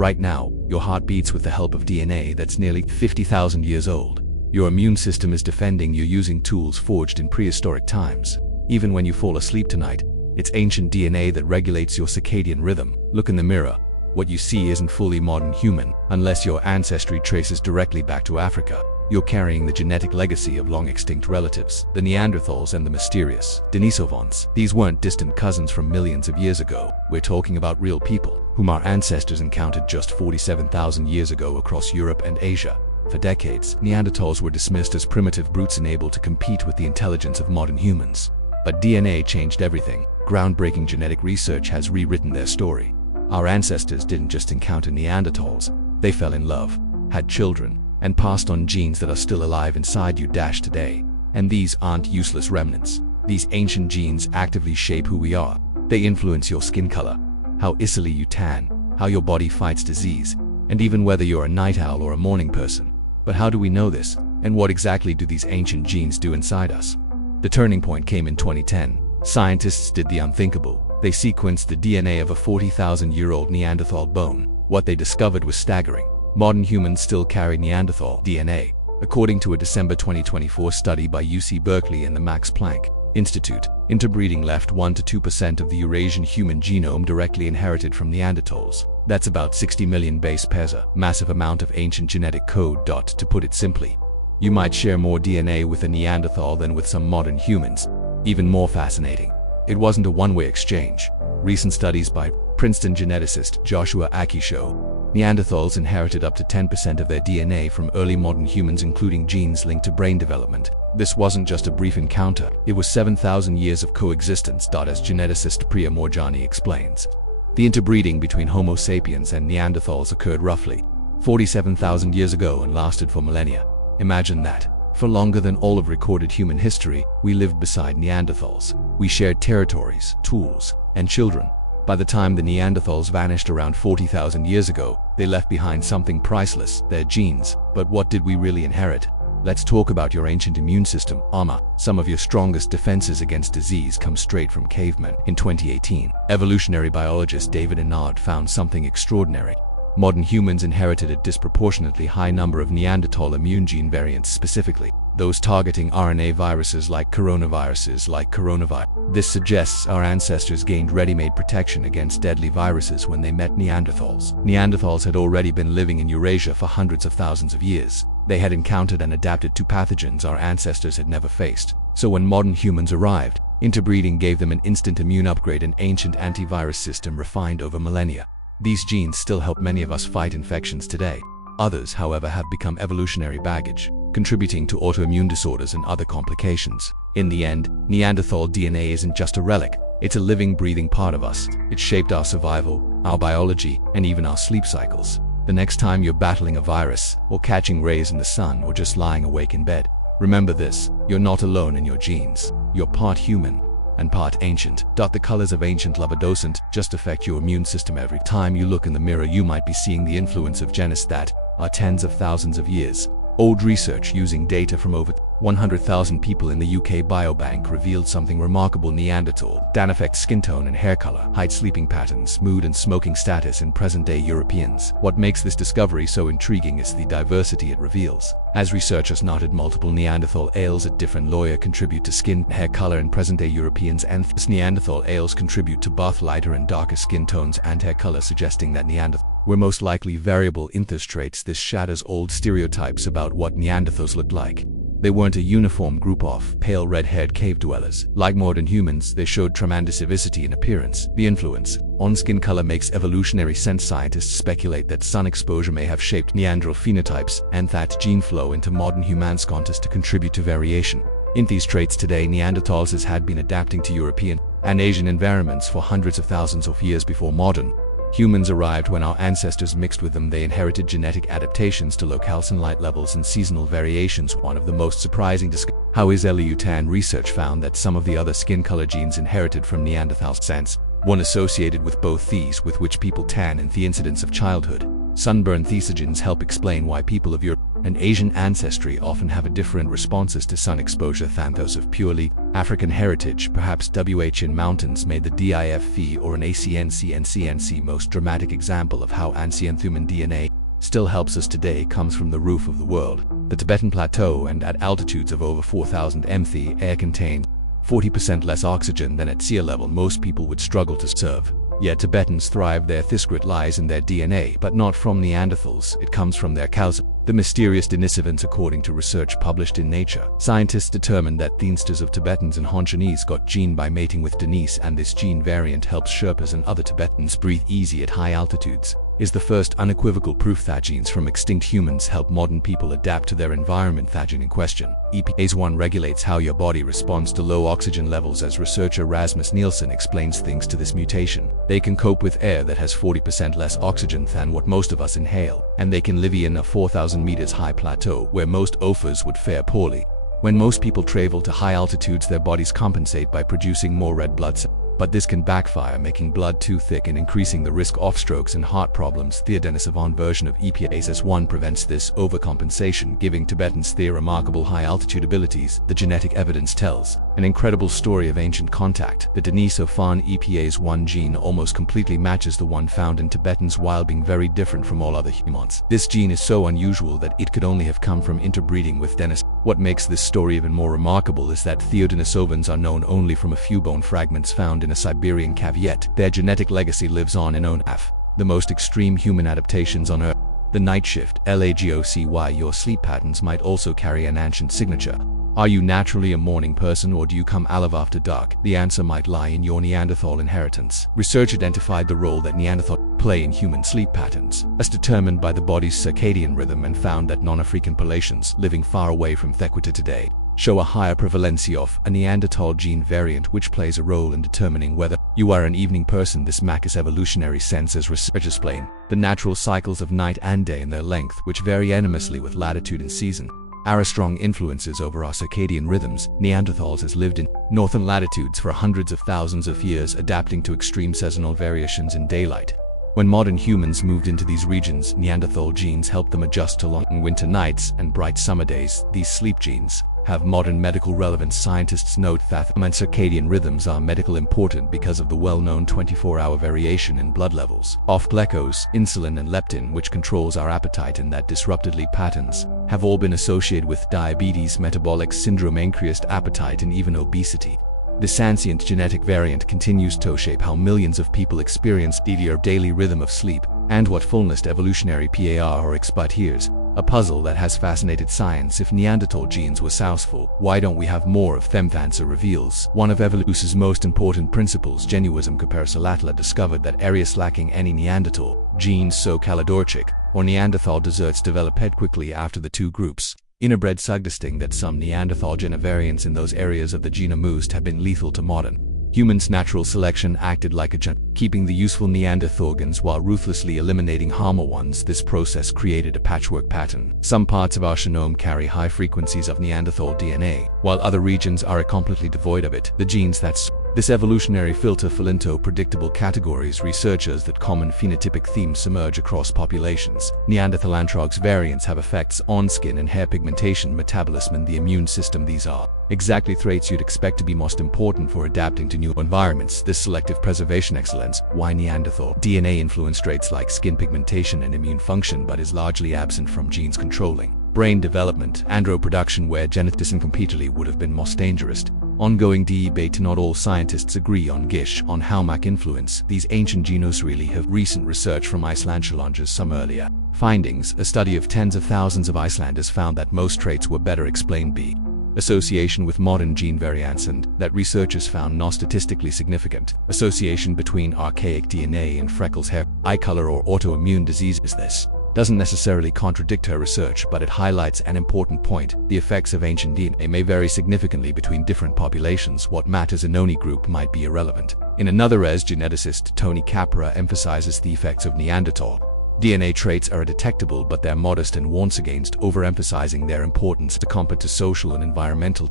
Right now, your heart beats with the help of DNA that's nearly 50,000 years old. Your immune system is defending you using tools forged in prehistoric times. Even when you fall asleep tonight, it's ancient DNA that regulates your circadian rhythm. Look in the mirror. What you see isn't fully modern human, unless your ancestry traces directly back to Africa. You're carrying the genetic legacy of long-extinct relatives, the Neanderthals and the mysterious Denisovans. These weren't distant cousins from millions of years ago. We're talking about real people, whom our ancestors encountered just 47,000 years ago across Europe and Asia. For decades, Neanderthals were dismissed as primitive brutes unable to compete with the intelligence of modern humans. But DNA changed everything. Groundbreaking genetic research has rewritten their story. Our ancestors didn't just encounter Neanderthals, they fell in love, had children, and passed on genes that are still alive inside you today. And these aren't useless remnants. These ancient genes actively shape who we are. They influence your skin color, how easily you tan, how your body fights disease, and even whether you're a night owl or a morning person. But how do we know this? And what exactly do these ancient genes do inside us? The turning point came in 2010. Scientists did the unthinkable. They sequenced the DNA of a 40,000-year-old Neanderthal bone. What they discovered was staggering. Modern humans still carry Neanderthal DNA. According to a December 2024 study by UC Berkeley and the Max Planck Institute, interbreeding left 1–2% of the Eurasian human genome directly inherited from Neanderthals. That's about 60 million base pairs, a massive amount of ancient genetic code. To put it simply, you might share more DNA with a Neanderthal than with some modern humans. Even more fascinating, it wasn't a one-way exchange. Recent studies by Princeton geneticist Joshua Aki show Neanderthals inherited up to 10% of their DNA from early modern humans, including genes linked to brain development. This wasn't just a brief encounter, it was 7,000 years of coexistence. As geneticist Priya Morjani explains, the interbreeding between Homo sapiens and Neanderthals occurred roughly 47,000 years ago and lasted for millennia. Imagine that. For longer than all of recorded human history, we lived beside Neanderthals. We shared territories, tools, and children. By the time the Neanderthals vanished around 40,000 years ago, they left behind something priceless, their genes. But what did we really inherit? Let's talk about your ancient immune system, armor. Some of your strongest defenses against disease come straight from cavemen. In 2018, evolutionary biologist David Enard found something extraordinary. Modern humans inherited a disproportionately high number of Neanderthal immune gene variants, specifically those targeting RNA viruses like coronaviruses. This suggests our ancestors gained ready-made protection against deadly viruses when they met Neanderthals. Neanderthals had already been living in Eurasia for hundreds of thousands of years. They had encountered and adapted to pathogens our ancestors had never faced. So when modern humans arrived, interbreeding gave them an instant immune upgrade, an ancient antivirus system refined over millennia. These genes still help many of us fight infections today. Others, however, have become evolutionary baggage, contributing to autoimmune disorders and other complications. In the end, Neanderthal DNA isn't just a relic, it's a living, breathing part of us. It shaped our survival, our biology, and even our sleep cycles. The next time you're battling a virus, or catching rays in the sun, or just lying awake in bed, remember this: you're not alone in your genes. You're part human and part ancient. The colors of ancient love don't just affect your immune system. Every time you look in the mirror, you might be seeing the influence of genes that are tens of thousands of years old. Research using data from over 100,000 people in the UK Biobank revealed something remarkable. Neanderthal DNA affects skin tone and hair color, height, sleeping patterns, mood, and smoking status in present-day Europeans. What makes this discovery so intriguing is the diversity it reveals. As researchers noted, multiple Neanderthal alleles at different loci contribute to skin and hair color in present-day Europeans, and Neanderthal alleles contribute to both lighter and darker skin tones and hair color, suggesting that Neanderthals were most likely variable in those traits. This shatters old stereotypes about what Neanderthals looked like. They weren't a uniform group of pale red-haired cave dwellers. Like modern humans, they showed tremendous diversity in appearance. The influence on skin color makes evolutionary sense. Scientists speculate that sun exposure may have shaped Neanderthal phenotypes, and that gene flow into modern humans continues to contribute to variation in these traits today. Neanderthals had been adapting to European and Asian environments for hundreds of thousands of years before modern humans arrived. When our ancestors mixed with them, they inherited genetic adaptations to locale sunlight levels and seasonal variations. One of the most surprising discoveries, research found that some of the other skin color genes inherited from Neanderthals one associated with both these with which people tan and the incidence of childhood Sunburn thesogens help explain why people of Europe and Asian ancestry often have different responses to sun exposure than those of purely African heritage. Perhaps WH in mountains made the DIFV or an ACNC most dramatic example of how ancient human DNA still helps us today comes from the roof of the world. The Tibetan Plateau, and at altitudes of over 4,000 mph, the air contains 40% less oxygen than at sea level. Most people would struggle to survive. Yet Tibetans thrive. Their secret lies in their DNA, but not from Neanderthals. It comes from their cows. The mysterious Denisovans. According to research published in Nature, scientists determined that the ancestors of Tibetans and Hanchanese got gene by mating with Denis, and this gene variant helps Sherpas and other Tibetans breathe easy at high altitudes. Is the first unequivocal proof that genes from extinct humans help modern people adapt to their environment. That gene in question, EPase1, regulates how your body responds to low oxygen levels. As researcher Rasmus Nielsen explains, things to this mutation, they can cope with air that has 40% less oxygen than what most of us inhale, and they can live in a 4,000 meters high plateau where most ophers would fare poorly. When most people travel to high altitudes, their bodies compensate by producing more red blood cells. But this can backfire, making blood too thick and increasing the risk of strokes and heart problems. The Denisovan version of EPase1 prevents this overcompensation, giving Tibetans their remarkable high-altitude abilities. The genetic evidence tells an incredible story of ancient contact. The Denisovan EPase1 gene almost completely matches the one found in Tibetans, while being very different from all other humans. This gene is so unusual that it could only have come from interbreeding with Denis. What makes this story even more remarkable is that Denisovans are known only from a few bone fragments found in a Siberian cave, yet their genetic legacy lives on in ONAF, the most extreme human adaptations on Earth. The night shift, LAGOCY. Your sleep patterns might also carry an ancient signature. Are you naturally a morning person, or do you come alive after dark? The answer might lie in your Neanderthal inheritance. Research identified the role that Neanderthals play in human sleep patterns, as determined by the body's circadian rhythm, and found that non-African populations living far away from the equator today show a higher prevalence of a Neanderthal gene variant, which plays a role in determining whether you are an evening person. This makes evolutionary sense, as researchers explain the natural cycles of night and day and their length, which vary enormously with latitude and season, are strong influences over our circadian rhythms. Neanderthals has lived in northern latitudes for hundreds of thousands of years, adapting to extreme seasonal variations in daylight. When modern humans moved into these regions, Neanderthal genes helped them adjust to long winter nights and bright summer days. These sleep genes have modern medical relevance. Scientists note that human circadian rhythms are medically important because of the well-known 24-hour variation in blood levels of glucose, insulin and leptin, which controls our appetite, and that disrupted patterns have all been associated with diabetes, metabolic syndrome, increased appetite and even obesity. This ancient genetic variant continues to shape how millions of people experience their daily rhythm of sleep, and what fullness evolutionary PAR or expert hears. A puzzle that has fascinated science. If Neanderthal genes were useful, why don't we have more of them? The answer reveals one of evolution's most important principles. Genuism. Caparsalatla discovered that areas lacking any Neanderthal genes, so Kalidorchik or Neanderthal deserts, developed quickly after the two groups interbred, suggesting that some Neanderthal gene variants in those areas of the genome must have been lethal to modern humans. Natural selection acted like a gene, keeping the useful Neanderthals while ruthlessly eliminating harmful ones. This process created a patchwork pattern. Some parts of our genome carry high frequencies of Neanderthal DNA, while other regions are completely devoid of it. The genes that this evolutionary filter fell into predictable categories. Researchers that common phenotypic themes emerge across populations. Neanderthal anthrox variants have effects on skin and hair pigmentation, metabolism and the immune system. These are exactly traits you'd expect to be most important for adapting to new environments. This selective preservation excellence, why Neanderthal DNA influenced traits like skin pigmentation and immune function, but is largely absent from genes controlling brain development and reproduction, where genetics incompletely would have been most dangerous. Ongoing debate. Not all scientists agree on GISH on how Mac influence these ancient genomes really have. Recent research from Iceland challenges some earlier findings. A study of tens of thousands of Icelanders found that most traits were better explained by association with modern gene variants, and that researchers found no statistically significant association between archaic DNA and freckles, hair, eye color or autoimmune diseases. This doesn't necessarily contradict her research, but it highlights an important point. The effects of ancient DNA may vary significantly between different populations. What matters in any group might be irrelevant in another, as geneticist Tony Capra emphasizes the effects of Neanderthal DNA traits are detectable, but they're modest and warns against overemphasizing their importance to compare to social and environmental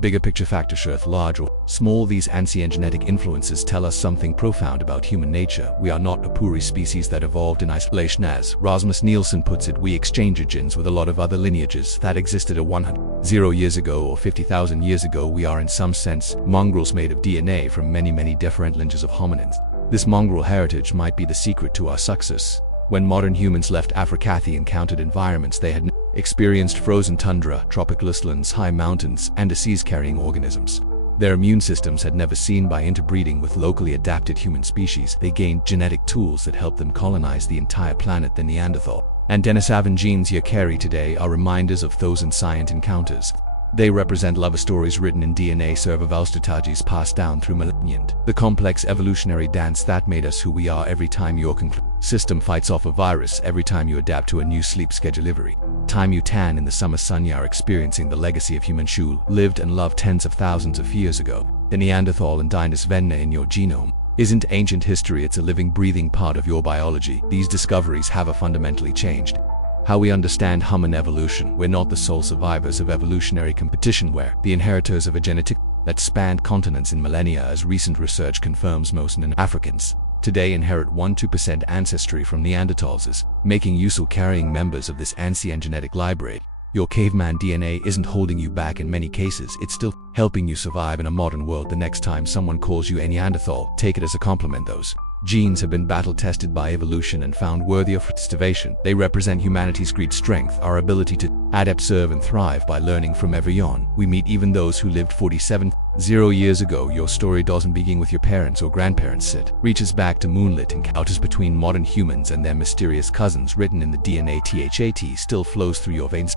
bigger picture factors, large or small. These ancient genetic influences tell us something profound about human nature. We are not a puri species that evolved in isolation. As Rasmus Nielsen puts it, we exchange genes with a lot of other lineages that existed 100 years ago or 50,000 years ago. We are in some sense mongrels made of DNA from many different lineages of hominins. This mongrel heritage might be the secret to our success. When modern humans left Africa, they encountered environments they had experienced: frozen tundra, tropical islands, high mountains, and disease-carrying organisms. Their immune systems had never seen. By interbreeding with locally adapted human species, they gained genetic tools that helped them colonize the entire planet. The Neanderthal and Denisovan genes you carry today are reminders of those ancient encounters. They represent love stories written in DNA survival strategies passed down through millennia. The complex evolutionary dance that made us who we are. Every time your system fights off a virus, every time you adapt to a new sleep schedule, every time you tan in the summer sun, you are experiencing the legacy of human who lived and loved tens of thousands of years ago. The Neanderthal and Denisovan in your genome isn't ancient history, it's a living, breathing part of your biology. These discoveries have fundamentally changed how we understand HumanEvolution. We're not the sole survivors of evolutionary competition, we're the inheritors of a genetic that spanned continents in millennia. As recent research confirms, most Africans today inherit 1–2% ancestry from Neanderthals, making useful carrying members of this ancient genetic library. Your caveman DNA isn't holding you back. In many cases, it's still helping you survive in a modern world. The next time someone calls you a Neanderthal, take it as a compliment. Those genes have been battle-tested by evolution and found worthy of cultivation. They represent humanity's great strength, our ability to adapt, serve, and thrive by learning from every yawn we meet, even those who lived 47,000 years ago. Your story doesn't begin with your parents or grandparents. It reaches back to moonlit encounters between modern humans and their mysterious cousins. Written in the DNA that still flows through your veins.